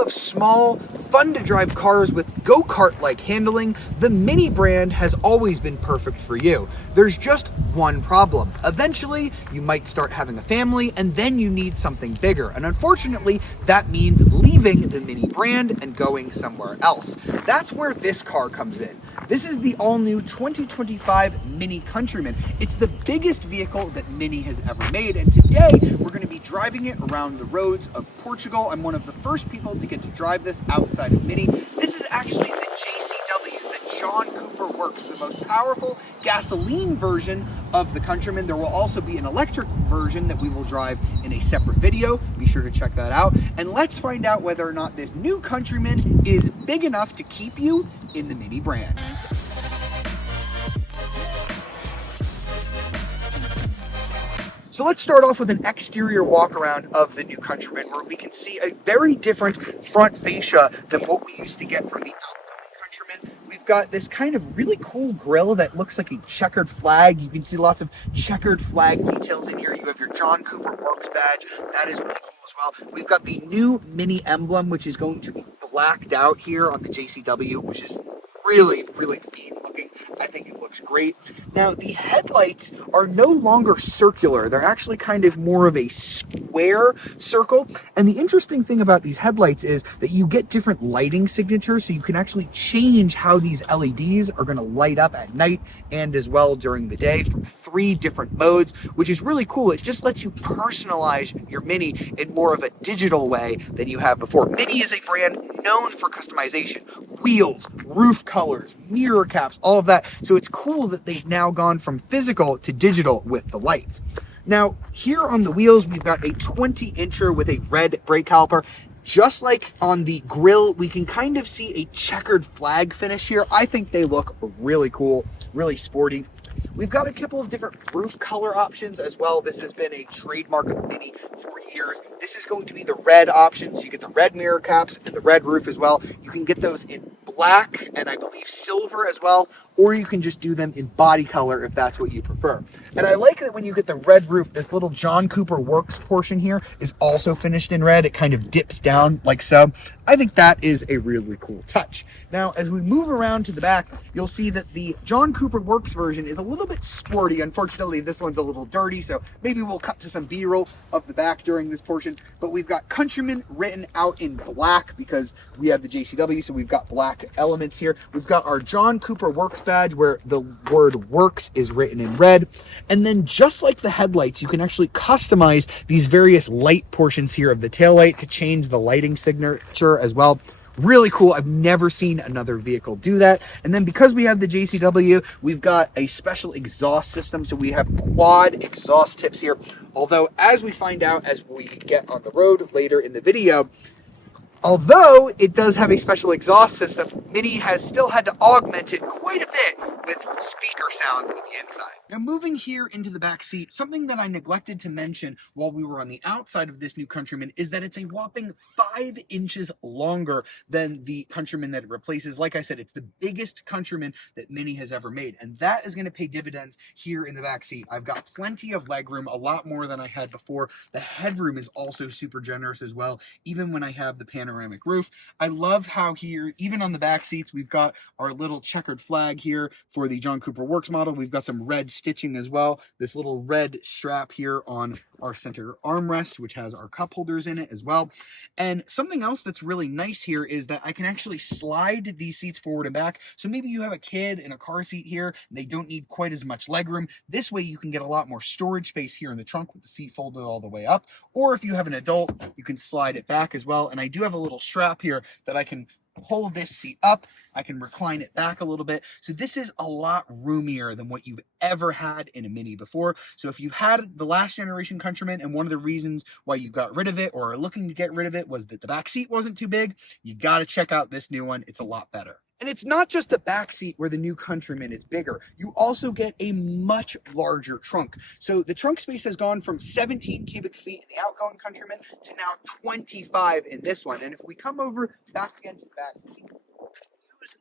love small, fun to drive cars with go-kart-like handling, the Mini brand has always been perfect for you. There's just one problem. Eventually, you might start having a family and then you need something bigger. And unfortunately, that means leaving the Mini brand and going somewhere else. That's where this car comes in. This is the all-new 2025 Mini Countryman. It's the biggest vehicle that Mini has ever made, and today we're going to be driving it around the roads of Portugal. I'm one of the first people to get to drive this outside of Mini. This is actually the JCW, the John Cooper Works, the most powerful gasoline version of the Countryman. There will also be an electric version that we will drive in a separate video. Be sure to check that out. And let's find out whether or not this new Countryman is big enough to keep you in the Mini brand. So let's start off with an exterior walk around of the new Countryman, where we can see a very different front fascia than what we used to get from the outgoing Countryman. We've got this kind of really cool grille that looks like a checkered flag. You can see lots of checkered flag details in here. You have your John Cooper Works badge. That is really cool as well. We've got the new Mini emblem, which is going to be blacked out here on the JCW, which is really, really neat looking. I think it looks great. Now, the headlights are no longer circular. They're actually kind of more of a square circle. And the interesting thing about these headlights is that you get different lighting signatures, so you can actually change how these LEDs are going to light up at night and as well during the day from 3 different modes, which is really cool. It just lets you personalize your Mini in more of a digital way than you have before. Mini is a brand known for customization. Wheels, roof colors, mirror caps, all of that. So it's cool that they've now gone from physical to digital with the lights. Now, here on the wheels, we've got a 20-incher with a red brake caliper. Just like on the grille, we can kind of see a checkered flag finish here. I think they look really cool, really sporty. We've got a couple of different roof color options as well. This has been a trademark of Mini for years. This is going to be the red option, so you get the red mirror caps and the red roof as well. You can get those in black and I believe silver as well, or you can just do them in body color if that's what you prefer. And I like that when you get the red roof, this little John Cooper Works portion here is also finished in red. It kind of dips down like so. I think that is a really cool touch. Now, as we move around to the back, you'll see that the John Cooper Works version is a little bit sporty. Unfortunately, this one's a little dirty, so maybe we'll cut to some B-roll of the back during this portion. But we've got Countryman written out in black because we have the JCW, so we've got black elements here. We've got our John Cooper Works badge where the word Works is written in red. And then just like the headlights, you can actually customize these various light portions here of the taillight to change the lighting signature as well. Really cool. I've never seen another vehicle do that. And then because we have the JCW, we've got a special exhaust system. So we have quad exhaust tips here. Although, as we find out as we get on the road later in the video, although it does have a special exhaust system, Mini has still had to augment it quite a bit with speaker sounds on the inside. Now, moving here into the back seat, something that I neglected to mention while we were on the outside of this new Countryman is that it's a whopping 5 inches longer than the Countryman that it replaces. Like I said, it's the biggest Countryman that Mini has ever made, and that is going to pay dividends here in the back seat. I've got plenty of legroom, a lot more than I had before. The headroom is also super generous as well, even when I have the panoramic roof. I love how here, even on the back seats, we've got our little checkered flag here for the John Cooper Works model. We've got some red stitching as well. This little red strap here on our center armrest, which has our cup holders in it as well. And something else that's really nice here is that I can actually slide these seats forward and back. So maybe you have a kid in a car seat here, and they don't need quite as much legroom. This way you can get a lot more storage space here in the trunk with the seat folded all the way up. Or if you have an adult, you can slide it back as well. And I do have a little strap here that I can pull this seat up. I can recline it back a little bit. So this is a lot roomier than what you've ever had in a Mini before. So if you've had the last generation Countryman and one of the reasons why you got rid of it or are looking to get rid of it was that the back seat wasn't too big, you got to check out this new one. It's a lot better. And it's not just the back seat where the new Countryman is bigger. You also get a much larger trunk. So the trunk space has gone from 17 cubic feet in the outgoing Countryman to now 25 in this one. And if we come over back again to the back seat,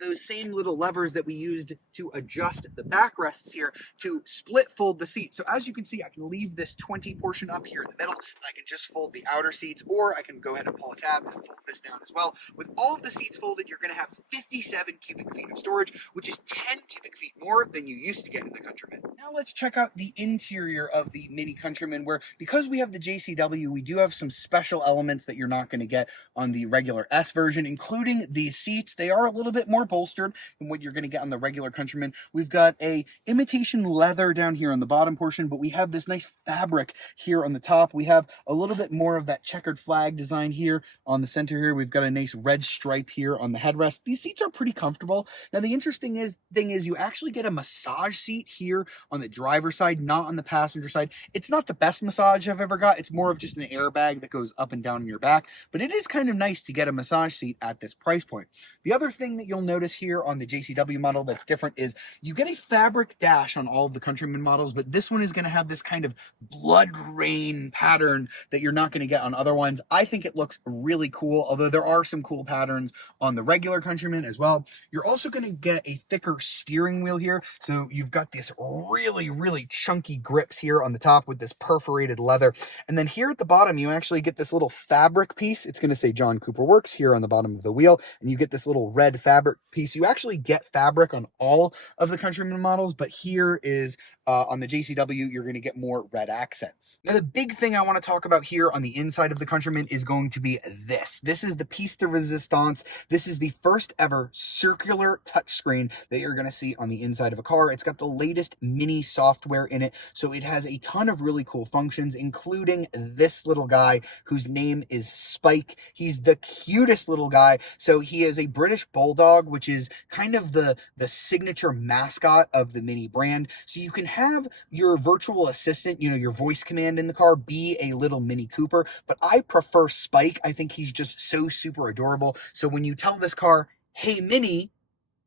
those same little levers that we used to adjust the backrests here to split fold the seat. So as you can see, I can leave this 20 portion up here in the middle, and I can just fold the outer seats, or I can go ahead and pull a tab and fold this down as well. With all of the seats folded, you're going to have 57 cubic feet of storage, which is 10 cubic feet more than you used to get in the Countryman. Now let's check out the interior of the Mini Countryman, where because we have the JCW, we do have some special elements that you're not going to get on the regular S version, including the seats. They are a little bit more bolstered than what you're going to get on the regular Countryman. We've got a imitation leather down here on the bottom portion, but we have this nice fabric here on the top. We have a little bit more of that checkered flag design here on the center here. We've got a nice red stripe here on the headrest. These seats are pretty comfortable. Now the interesting thing is you actually get a massage seat here on the driver's side, not on the passenger side. It's not the best massage I've ever got. It's more of just an airbag that goes up and down in your back, but it is kind of nice to get a massage seat at this price point. The other thing that you'll notice here on the JCW model that's different is you get a fabric dash on all of the Countryman models, but this one is going to have this kind of blood rain pattern that you're not going to get on other ones. I think it looks really cool, although there are some cool patterns on the regular Countryman as well. You're also going to get a thicker steering wheel here, so you've got this really chunky grips here on the top with this perforated leather, and then here at the bottom you actually get this little fabric piece. It's going to say John Cooper Works here on the bottom of the wheel, and you get this little red fabric piece. You actually get fabric on all of the Countryman models, but here is on the JCW, you're going to get more red accents. Now, the big thing I want to talk about here on the inside of the Countryman is going to be this. This is the piece de resistance. This is the first ever circular touchscreen that you're going to see on the inside of a car. It's got the latest mini software in it, so it has a ton of really cool functions, including this little guy whose name is Spike. He's the cutest little guy. So he is a British Bulldog, which is kind of the signature mascot of the Mini brand. So you can have your virtual assistant, your voice command in the car be a little Mini Cooper, but I prefer Spike. I think he's just so super adorable. So when you tell this car, "Hey Mini,"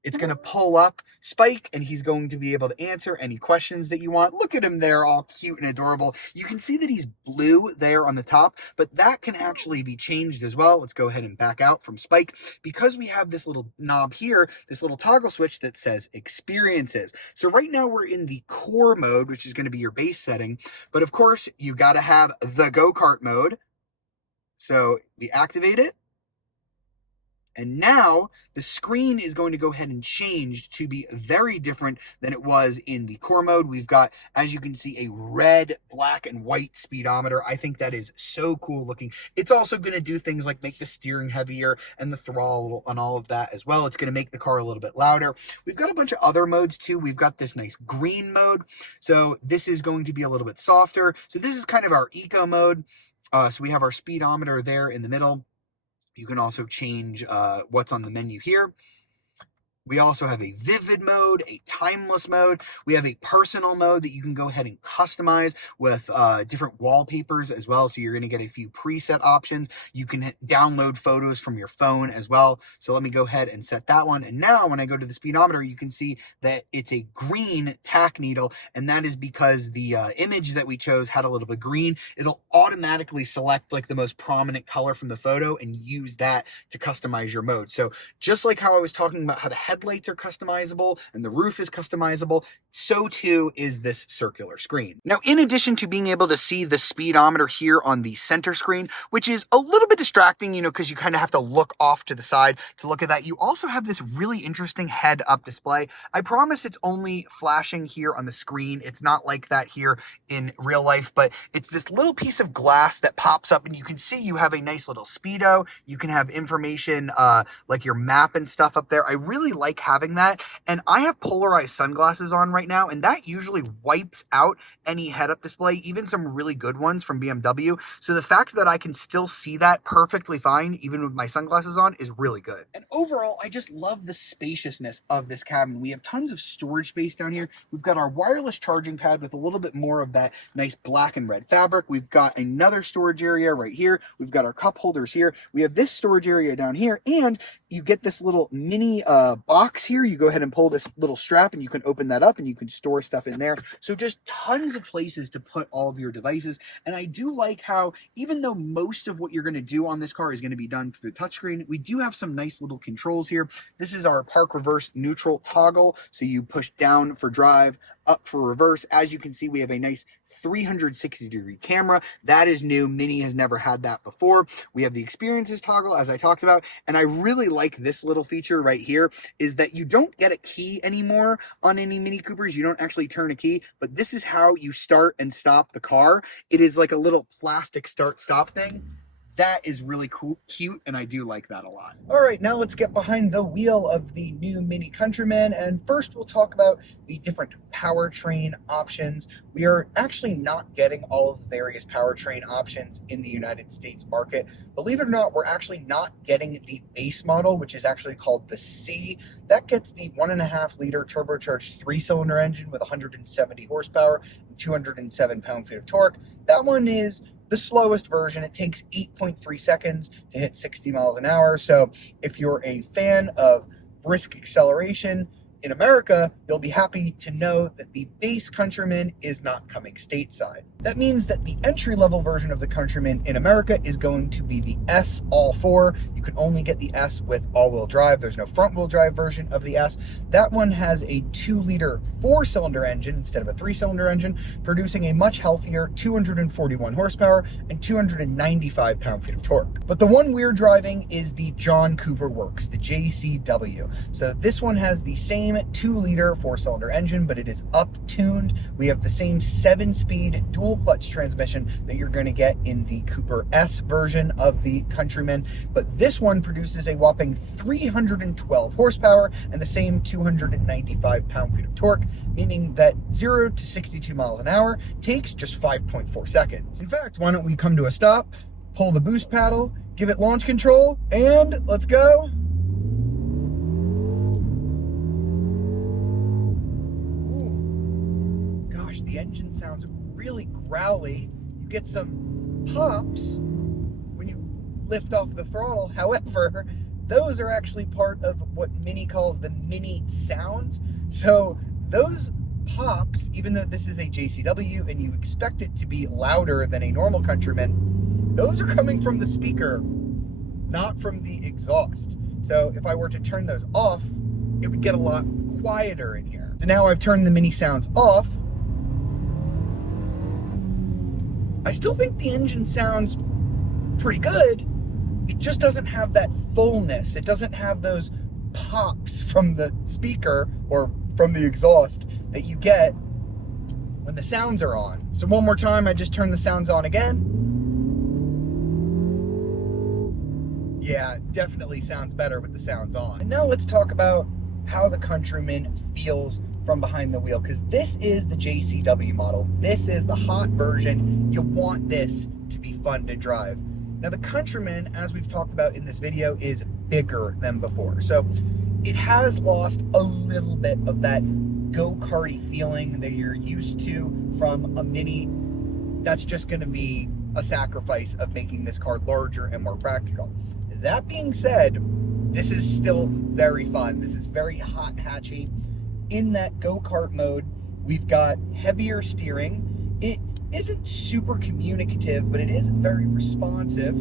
it's going to pull up Spike, and he's going to be able to answer any questions that you want. Look at him there, all cute and adorable. You can see that he's blue there on the top, but that can actually be changed as well. Let's go ahead and back out from Spike. Because we have this little knob here, this little toggle switch that says experiences. So right now we're in the core mode, which is going to be your base setting. But of course, you got to have the go-kart mode. So we activate it. And now the screen is going to go ahead and change to be very different than it was in the core mode. We've got, as you can see, a red, black, and white speedometer. I think that is so cool looking. It's also going to do things like make the steering heavier and the throttle and all of that as well. It's going to make the car a little bit louder. We've got a bunch of other modes too. We've got this nice green mode. So this is going to be a little bit softer. So this is kind of our eco mode. So we have our speedometer there in the middle. You can also change what's on the menu here. We also have a vivid mode, a timeless mode. We have a personal mode that you can go ahead and customize with different wallpapers as well. So you're going to get a few preset options. You can download photos from your phone as well. So let me go ahead and set that one. And now when I go to the speedometer, you can see that it's a green tack needle. And that is because the image that we chose had a little bit of green. It'll automatically select like the most prominent color from the photo and use that to customize your mode. So just like how I was talking about how the headlights are customizable and the roof is customizable, so too is this circular screen. Now, in addition to being able to see the speedometer here on the center screen, which is a little bit distracting, because you kind of have to look off to the side to look at that, you also have this really interesting head-up display. I promise it's only flashing here on the screen. It's not like that here in real life, but it's this little piece of glass that pops up, and you can see you have a nice little speedo. You can have information like your map and stuff up there. I really like having that, and I have polarized sunglasses on right now, and that usually wipes out any head-up display, even some really good ones from BMW. So the fact that I can still see that perfectly fine, even with my sunglasses on, is really good. And overall, I just love the spaciousness of this cabin. We have tons of storage space down here. We've got our wireless charging pad with a little bit more of that nice black and red fabric. We've got another storage area right here. We've got our cup holders here. We have this storage area down here, and you get this little mini box here. You go ahead and pull this little strap and you can open that up and you can store stuff in there. So just tons of places to put all of your devices. And I do like how, even though most of what you're going to do on this car is going to be done through the touchscreen, we do have some nice little controls here. This is our park reverse neutral toggle. So you push down for drive, up for reverse. As you can see, we have a nice 360-degree camera. That is new. Mini has never had that before. We have the experiences toggle, as I talked about, and I really like this little feature right here, is that you don't get a key anymore on any Mini Coopers. You don't actually turn a key, but this is how you start and stop the car. It is like a little plastic start-stop thing. That is really cool, cute, and I do like that a lot. All right, now let's get behind the wheel of the new Mini Countryman, and first we'll talk about the different powertrain options. We are actually not getting all of the various powertrain options in the United States market. Believe it or not, we're actually not getting the base model, which is actually called the C. That gets the 1.5-liter turbocharged 3-cylinder engine with 170 horsepower and 207 pound-feet of torque. That one is the slowest version. It takes 8.3 seconds to hit 60 miles an hour. So if you're a fan of brisk acceleration in America, you'll be happy to know that the base Countryman is not coming stateside. That means that the entry-level version of the Countryman in America is going to be the S All-4. You can only get the S with all-wheel drive. There's no front-wheel drive version of the S. That one has a 2-liter 4-cylinder engine instead of a 3-cylinder engine, producing a much healthier 241 horsepower and 295 pound-feet of torque. But the one we're driving is the John Cooper Works, the JCW. So this one has the same 2-liter 4-cylinder engine, but it is up-tuned. We have the same 7-speed dual clutch transmission that you're going to get in the Cooper S version of the Countryman, but this one produces a whopping 312 horsepower and the same 295 pound-feet of torque, meaning that 0 to 62 miles an hour takes just 5.4 seconds. In fact, why don't we come to a stop, pull the boost paddle, give it launch control, and let's go. The engine sounds really growly. You get some pops when you lift off the throttle. However, those are actually part of what Mini calls the Mini sounds. So those pops, even though this is a JCW and you expect it to be louder than a normal Countryman, those are coming from the speaker, not from the exhaust. So if I were to turn those off, it would get a lot quieter in here. So now I've turned the Mini sounds off. I still think the engine sounds pretty good. It just doesn't have that fullness. It doesn't have those pops from the speaker or from the exhaust that you get when the sounds are on. So one more time, I just turn the sounds on again. Yeah, definitely sounds better with the sounds on. And now let's talk about how the Countryman feels from behind the wheel, because this is the JCW model. This is the hot version. You want this to be fun to drive. Now the Countryman, as we've talked about in this video, is bigger than before. So it has lost a little bit of that go-karty feeling that you're used to from a Mini. That's just going to be a sacrifice of making this car larger and more practical. That being said, this is still very fun. This is very hot hatchy. In that go-kart mode, we've got heavier steering. It isn't super communicative, but it is very responsive.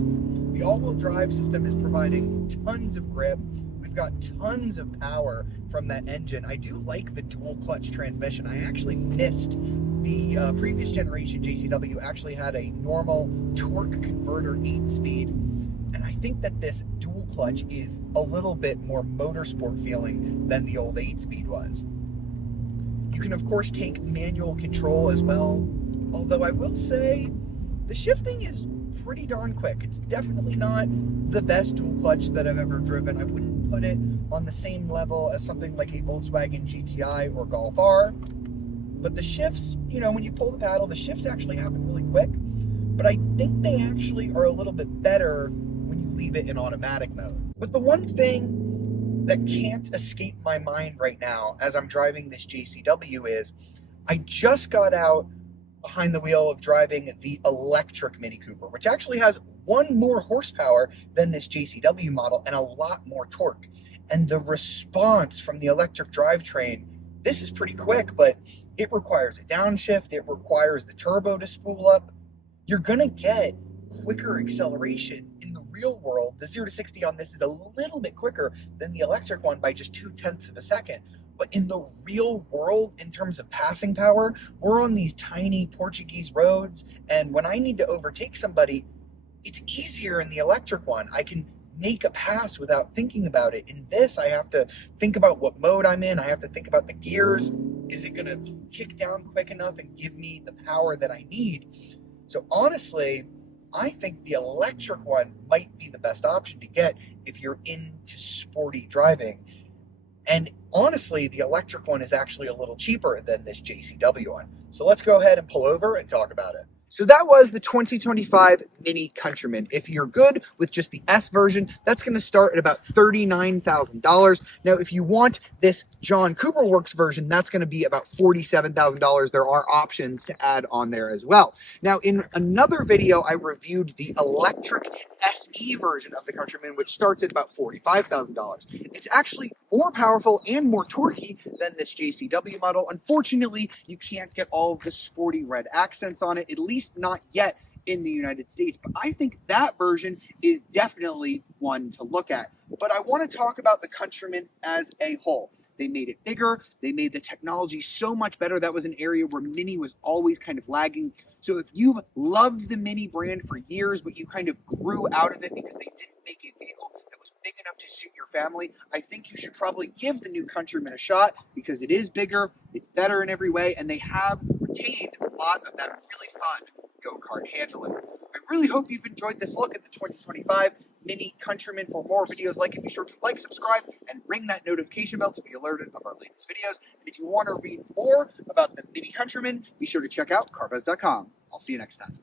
The all-wheel drive system is providing tons of grip. We've got tons of power from that engine. I do like the dual clutch transmission. I actually missed the previous generation JCW actually had a normal torque converter 8-speed. And I think that this dual clutch is a little bit more motorsport feeling than the old 8-speed was. You can, of course, take manual control as well, although I will say the shifting is pretty darn quick. It's definitely not the best dual clutch that I've ever driven. I wouldn't put it on the same level as something like a Volkswagen GTI or Golf R, but the shifts, you know, when you pull the paddle, the shifts actually happen really quick, but I think they actually are a little bit better when you leave it in automatic mode. But the one thing that can't escape my mind right now as I'm driving this JCW is I just got out behind the wheel of driving the electric Mini Cooper, which actually has one more horsepower than this JCW model and a lot more torque. And the response from the electric drivetrain, this is pretty quick, but it requires a downshift. It requires the turbo to spool up. You're going to get quicker acceleration. In the real world, the 0 to 60 on this is a little bit quicker than the electric one by just 0.2 of a second. But in the real world, in terms of passing power, we're on these tiny Portuguese roads, and when I need to overtake somebody, it's easier in the electric one. I can make a pass without thinking about it. In this, I have to think about what mode I'm in. I have to think about the gears. Is it going to kick down quick enough and give me the power that I need? So honestly, I think the electric one might be the best option to get if you're into sporty driving. And honestly, the electric one is actually a little cheaper than this JCW one. So let's go ahead and pull over and talk about it. So that was the 2025 Mini Countryman. If you're good with just the S version, that's going to start at about $39,000. Now, if you want this John Cooper Works version, that's going to be about $47,000. There are options to add on there as well. Now, in another video, I reviewed the electric SE version of the Countryman, which starts at about $45,000. It's actually more powerful and more torquey than this JCW model. Unfortunately, you can't get all of the sporty red accents on it, at least not yet in the United States. But I think that version is definitely one to look at. But I want to talk about the Countryman as a whole. They made it bigger. They made the technology so much better. That was an area where Mini was always kind of lagging. So if you've loved the Mini brand for years, but you kind of grew out of it because they didn't make a vehicle that was big enough to suit your family, I think you should probably give the new Countryman a shot because it is bigger, it's better in every way, and they have retained a lot of that really fun go-kart handling. I really hope you've enjoyed this look at the 2025 Mini Countryman. For more videos like it, be sure to like, subscribe, and ring that notification bell to be alerted of our latest videos. And if you want to read more about the Mini Countryman, be sure to check out carbuzz.com. I'll see you next time.